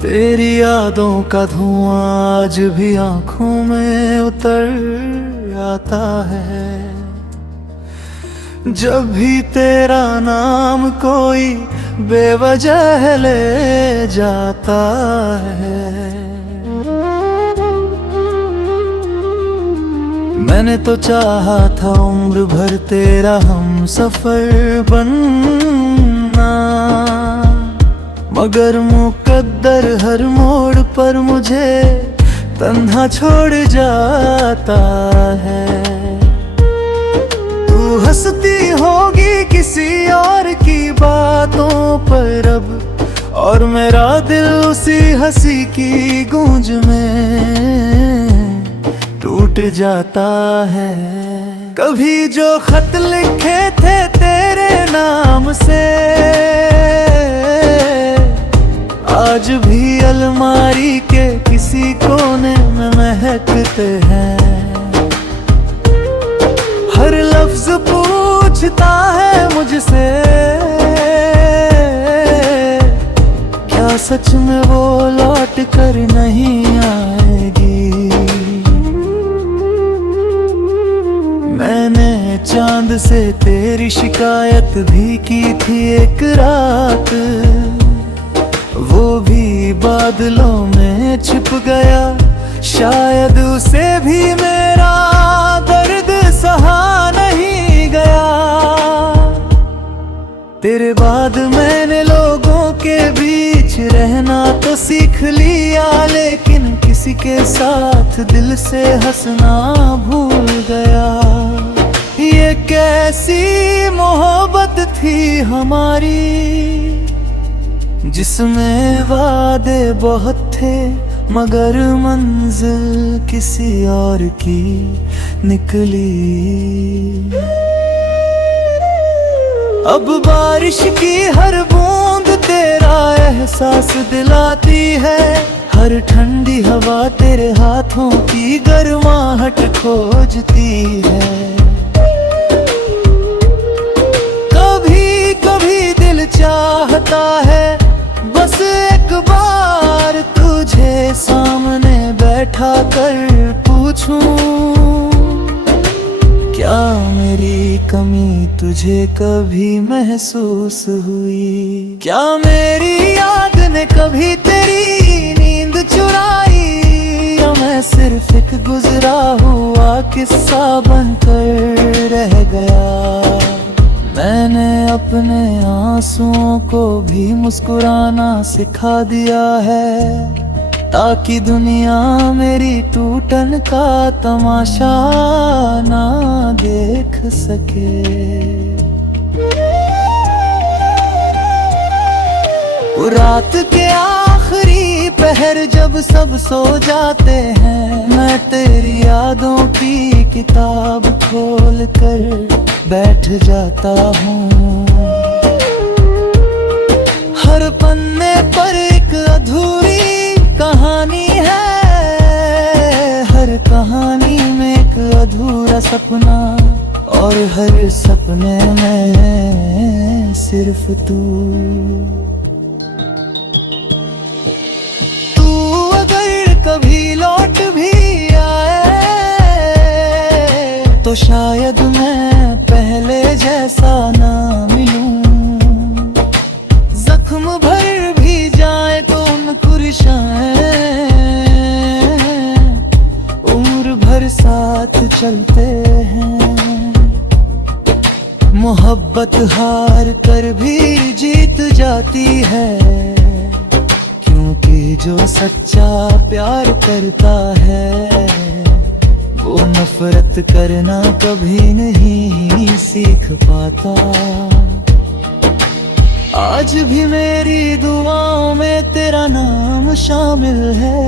तेरी यादों का धुआं आज भी आंखों में उतर आता है। जब भी तेरा नाम कोई बेवजह ले जाता है। मैंने तो चाहा था उम्र भर तेरा हम सफर बनना, मगर मुकद्दर हर मोड़ पर मुझे तन्हा छोड़ जाता है। तू हंसती होगी किसी और की बातों पर अब, और मेरा दिल उसी हंसी की गूंज में टूट जाता है। कभी जो खत लिखे थे तेरे नाम से आज भी अलमारी के किसी कोने में महकते हैं। हर लफ्ज पूछता है मुझसे, क्या सच में वो लौट कर नहीं आएगी। मैंने चांद से तेरी शिकायत भी की थी एक रात, वो भी बादलों में छिप गया। शायद उसे भी मेरा दर्द सहा नहीं गया। तेरे बाद मैंने लोगों के बीच रहना तो सीख लिया, लेकिन किसी के साथ दिल से हंसना भूल गया। ये कैसी मोहब्बत थी हमारी, जिसमें वादे बहुत थे मगर मंजिल किसी और की निकली। अब बारिश की हर बूंद तेरा एहसास दिलाती है। हर ठंडी हवा तेरे हाथों की गर्माहट खोजती है। कभी कभी दिल चाहता है बस एक बार तुझे सामने बैठा कर पूछूं, क्या मेरी कमी तुझे कभी महसूस हुई। क्या मेरी याद ने कभी तेरी नींद चुराई, या मैं सिर्फ एक गुजरा हुआ किस्सा बनकर रह गया। मैंने अपने आंसुओं को भी मुस्कुराना सिखा दिया है, ताकि दुनिया मेरी टूटन का तमाशा ना देख सके। रात के आखिरी पहर जब सब सो जाते हैं, मैं तेरी यादों की किताब खोल कर बैठ जाता हूँ। हर पन्ने पर एक अधूरी कहानी है, हर कहानी में एक अधूरा सपना, और हर सपने में सिर्फ तू। अगर कभी लौट भी आए तो शायद मैं पहले जैसा ना मिलूं। जख्म भर भी जाए तो उन कुर्शाएं उम्र भर साथ चलते हैं। मोहब्बत हार कर भी जीत जाती है, क्योंकि जो सच्चा प्यार करता है वो नफरत करना कभी नहीं सीख पाता। आज भी मेरी दुआओं में तेरा नाम शामिल है,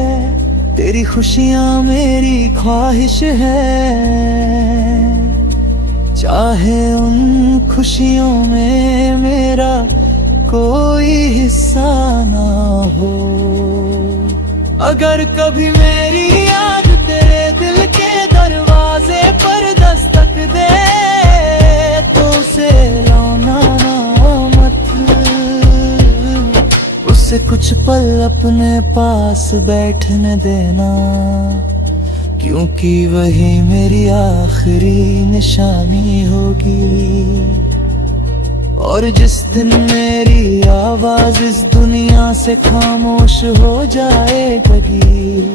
तेरी खुशियां मेरी ख्वाहिश है। चाहे उन खुशियों में मेरा कोई हिस्सा ना हो। अगर कभी मेरी याद तेरे दिल के दरवाजे पर दस्तक दे तो उसे लौना ना मत, उसे उसे कुछ पल अपने पास बैठने देना, क्योंकि वही मेरी आखिरी निशानी होगी। और जिस दिन मेरी आवाज इस दुनिया से खामोश हो जाएगी,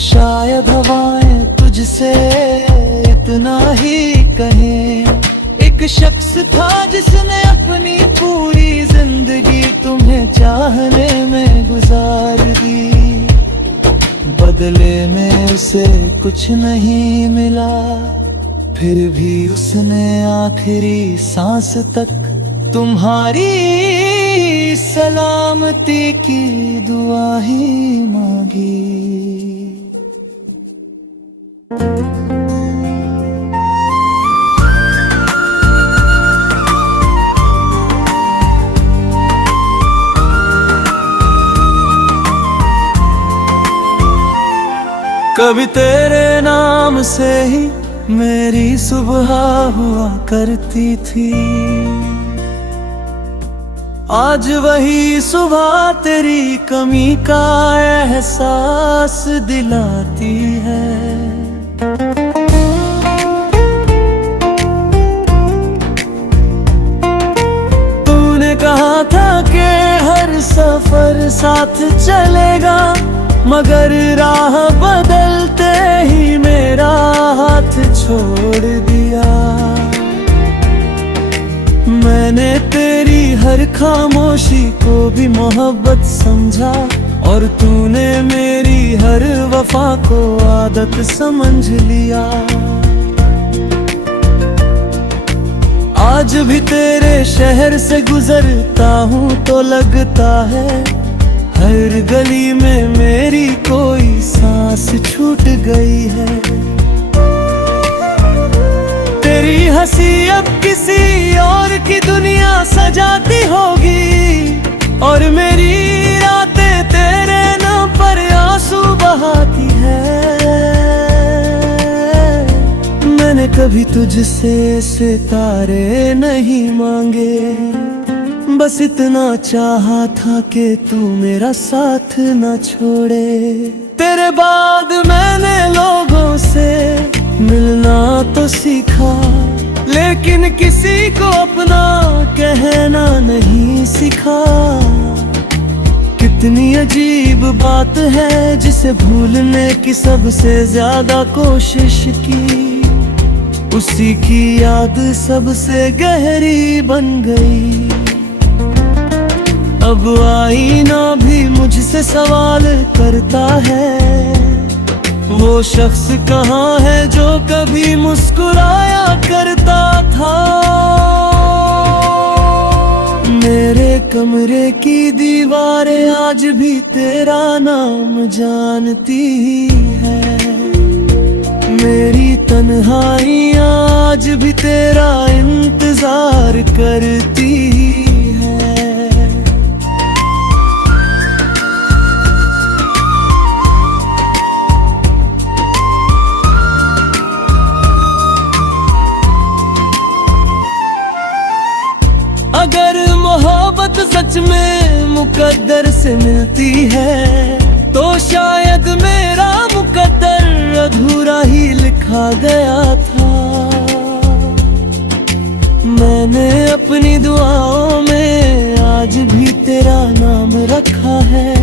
शायद हवाएं तुझसे इतना ही कहें, एक शख्स था जिसने अपनी पूरी जिंदगी तुम्हें चाहने में गुजार दी। बदले में उसे कुछ नहीं मिला, फिर भी उसने आखिरी सांस तक तुम्हारी सलामती की दुआ ही मांगी। कभी तेरे नाम से ही मेरी सुबह हुआ करती थी, आज वही सुबह तेरी कमी का एहसास दिलाती है। तूने कहा था कि हर सफर साथ चलेगा, मगर राह बदलते ही मेरा हाथ छोड़ दिया। मैंने तेरी हर खामोशी को भी मोहब्बत समझा, और तूने मेरी हर वफा को आदत समझ लिया। आज भी तेरे शहर से गुजरता हूँ तो लगता है हर गली में मेरी कोई सांस छूट गई है। तेरी हंसी अब किसी और की दुनिया सजाती होगी, और मेरी रातें तेरे नाम पर आंसू बहाती है। मैंने कभी तुझसे सितारे नहीं मांगे, बस इतना चाहा था कि तू मेरा साथ न छोड़े। तेरे बाद मैंने लोगों से मिलना तो सीखा, लेकिन किसी को अपना कहना नहीं सीखा। कितनी अजीब बात है जिसे भूलने की सबसे ज्यादा कोशिश की, उसी की याद सबसे गहरी बन गई। अब आईना भी मुझसे सवाल करता है, वो शख्स कहाँ है जो कभी मुस्कुराया करता था। मेरे कमरे की दीवारें आज भी तेरा नाम जानती है, मेरी तन्हाइयाँ आज भी तेरा इंतजार करती है। अगर मोहब्बत सच में मुकद्दर से मिलती है, तो शायद मेरा मुकद्दर अधूरा ही लिखा गया था। मैंने अपनी दुआओं में आज भी तेरा नाम रखा है,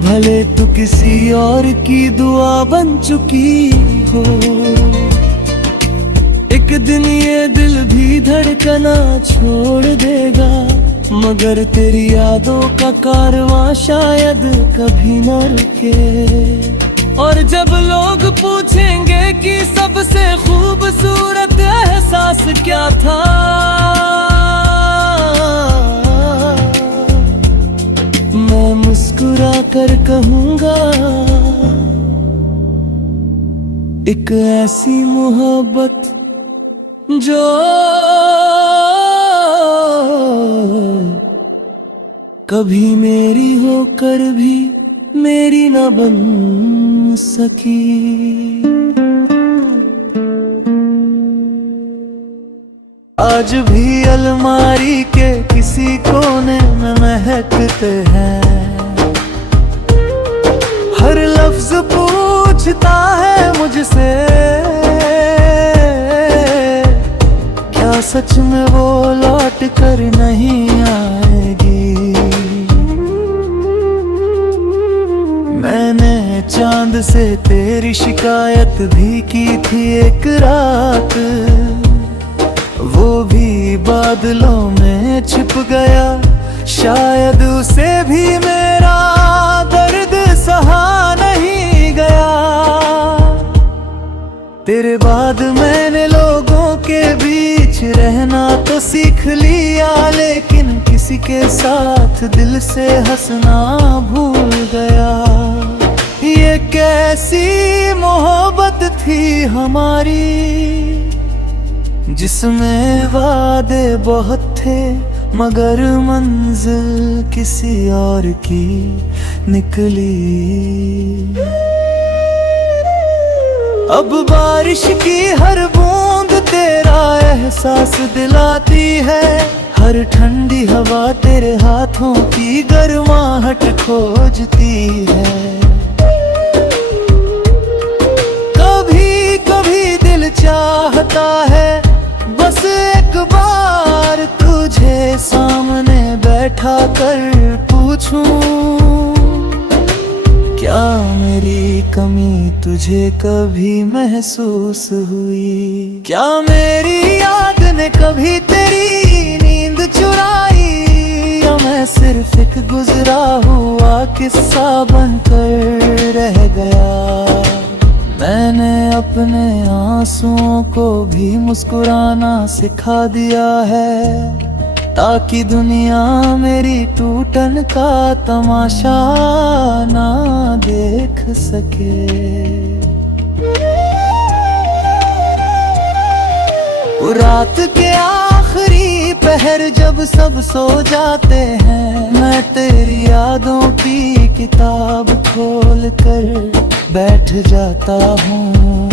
भले तू किसी और की दुआ बन चुकी हो। एक दिन ये दिल भी धड़कना छोड़ देगा, मगर तेरी यादों का कारवां शायद कभी न रुके। और जब लोग पूछेंगे कि सबसे खूबसूरत एहसास क्या था, मैं मुस्कुरा कर कहूँगा, एक ऐसी मोहब्बत जो कभी मेरी होकर भी मेरी न बन सकी। आज भी अलमारी के किसी कोने में महकते हैं। हर लफ्ज पूछता है मुझसे, क्या सच में वो लौट कर नहीं आएगी। मैंने चांद से तेरी शिकायत भी की थी एक रात, वो भी बादलों में छिप गया। शायद उसे भी मेरा दर्द सहा नहीं गया। तेरे बाद मैंने लोगों के बीच रहना तो सीख लिया, लेकिन किसी के साथ दिल से हंसना भूल गया। ये कैसी मोहब्बत थी हमारी, जिसमें वादे बहुत थे मगर मंजिल किसी और की निकली। अब बारिश की हर बूंद तेरा एहसास दिलाती है। हर ठंडी हवा तेरे हाथों की गर्माहट खोजती है। कभी कभी दिल चाहता है बस एक बार तुझे सामने बैठा कर पूछूं, क्या मेरी कमी तुझे कभी महसूस हुई। क्या मेरी याद ने कभी तेरी नींद चुराई, या मैं सिर्फ एक गुजरा हुआ किस्सा बनकर रह गया। मैंने अपने आंसुओं को भी मुस्कुराना सिखा दिया है, ताकि दुनिया मेरी टूटन का तमाशा ना देख सके। रात के आखिरी पहर जब सब सो जाते हैं, मैं तेरी यादों की किताब खोल कर बैठ जाता हूँ।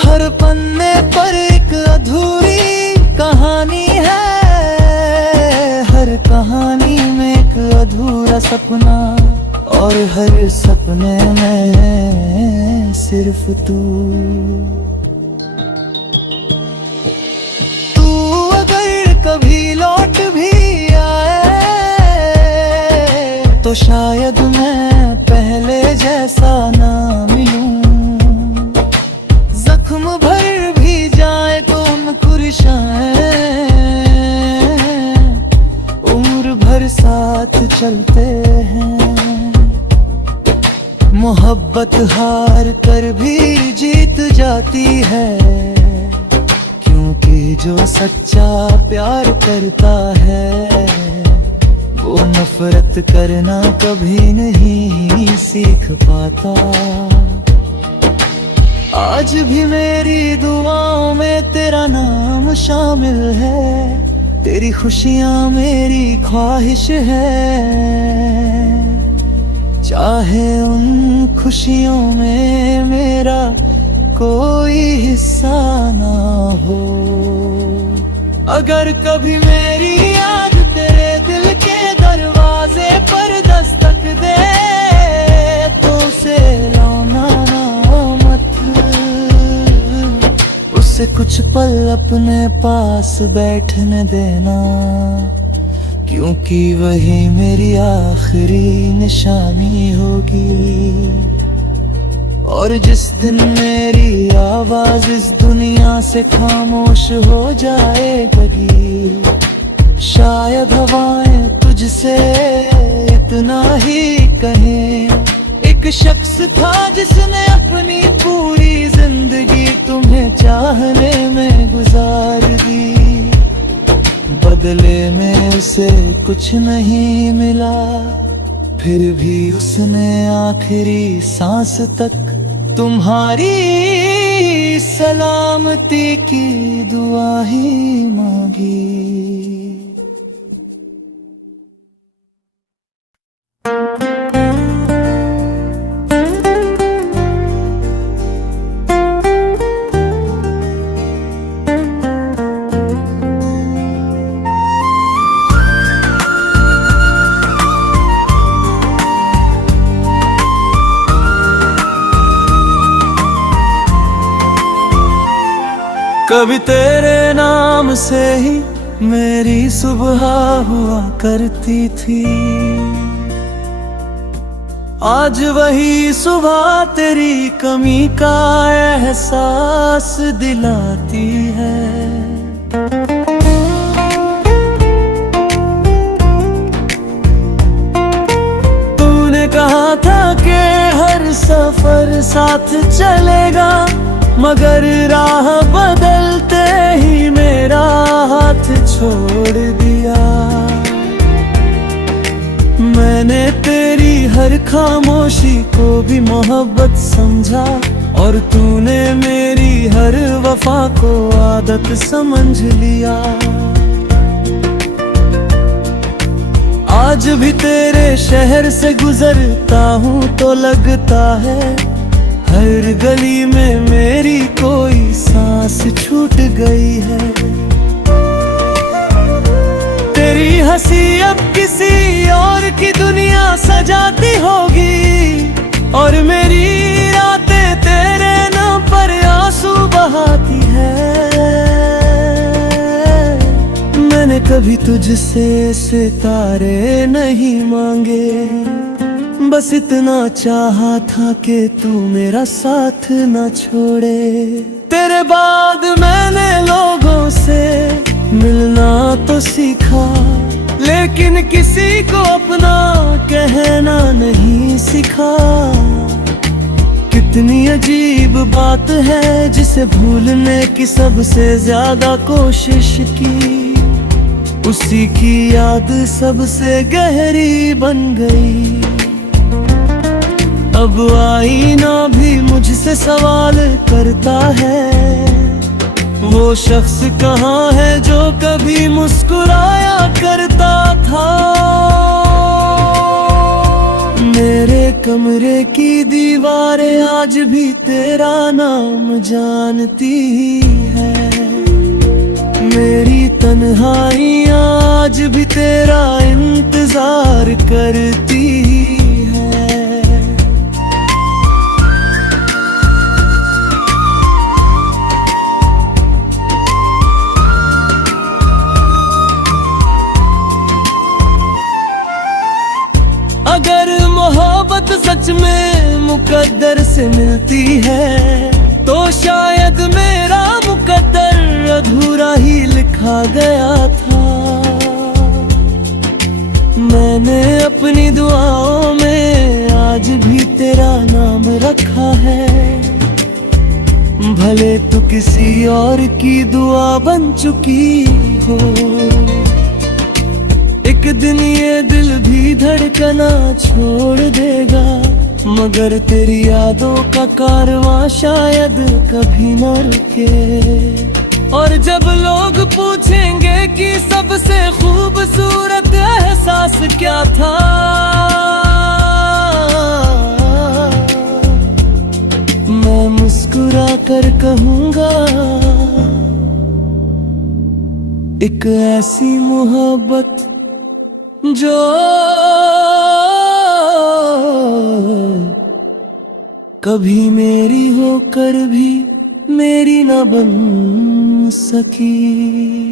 हर पन्ने पर एक अधूरी कहानी है, हर कहानी में एक अधूरा सपना, और हर सपने में सिर्फ तू। अगर कभी लौट भी आए तो शायद मैं पहले जैसा ना मिलूं। जख्म भर भी जाए तो मुस्कुराए, उम्र भर साथ चलते हैं। मोहब्बत हार कर भी जीत जाती है, क्योंकि जो सच्चा प्यार करता है वो नफरत करना कभी नहीं सीख पाता। आज भी मेरी दुआओं में तेरा नाम शामिल है, तेरी खुशियां मेरी ख्वाहिश है। चाहे उन खुशियों में मेरा कोई हिस्सा ना हो। अगर कभी मेरी याद तेरे दिल के दरवाजे पर दस्तक दे तो उसे रोना ना मत, उसे कुछ पल अपने पास बैठने देना, क्योंकि वही मेरी आखिरी निशानी होगी। और जिस दिन मेरी आवाज इस दुनिया से खामोश हो जाएगी, शायद हवाएं तुझसे इतना ही कहें, एक शख्स था जिसने अपनी पूरी जिंदगी तुम्हें चाहने में गुजार दी। बदले में उसे कुछ नहीं मिला, फिर भी उसने आखिरी सांस तक तुम्हारी सलामती की दुआ ही मांगी। कभी तेरे नाम से ही मेरी सुबह हुआ करती थी, आज वही सुबह तेरी कमी का एहसास दिलाती है। तूने कहा था कि हर सफर साथ चलेगा, मगर राह बदलते ही मेरा हाथ छोड़ दिया। मैंने तेरी हर खामोशी को भी मोहब्बत समझा, और तूने मेरी हर वफा को आदत समझ लिया। आज भी तेरे शहर से गुजरता हूँ तो लगता है हर गली में मेरी कोई सांस छूट गई है। तेरी हंसी अब किसी और की दुनिया सजाती होगी, और मेरी रातें तेरे नाम पर आंसू बहाती है। मैंने कभी तुझसे सितारे नहीं मांगे, बस इतना चाहा था कि तू मेरा साथ न छोड़े। तेरे बाद मैंने लोगों से मिलना तो सीखा, लेकिन किसी को अपना कहना नहीं सीखा। कितनी अजीब बात है जिसे भूलने की सबसे ज्यादा कोशिश की, उसी की याद सबसे गहरी बन गई। अब आईना भी मुझसे सवाल करता है, वो शख्स कहाँ है जो कभी मुस्कुराया करता था। मेरे कमरे की दीवारें आज भी तेरा नाम जानती है, मेरी तन्हाइयाँ आज भी तेरा इंतजार करती है। अगर मोहब्बत सच में मुकद्दर से मिलती है, तो शायद मेरा मुकद्दर अधूरा ही लिखा गया था। मैंने अपनी दुआओं में आज भी तेरा नाम रखा है, भले तू किसी और की दुआ बन चुकी हो। एक दिन ये दिल भी धड़कना छोड़ देगा, मगर तेरी यादों का कारवां शायद कभी न रुके। और जब लोग पूछेंगे कि सबसे खूबसूरत एहसास क्या था, मैं मुस्कुरा कर कहूँगा, एक ऐसी मोहब्बत जो कभी मेरी होकर भी मेरी न बन सकी।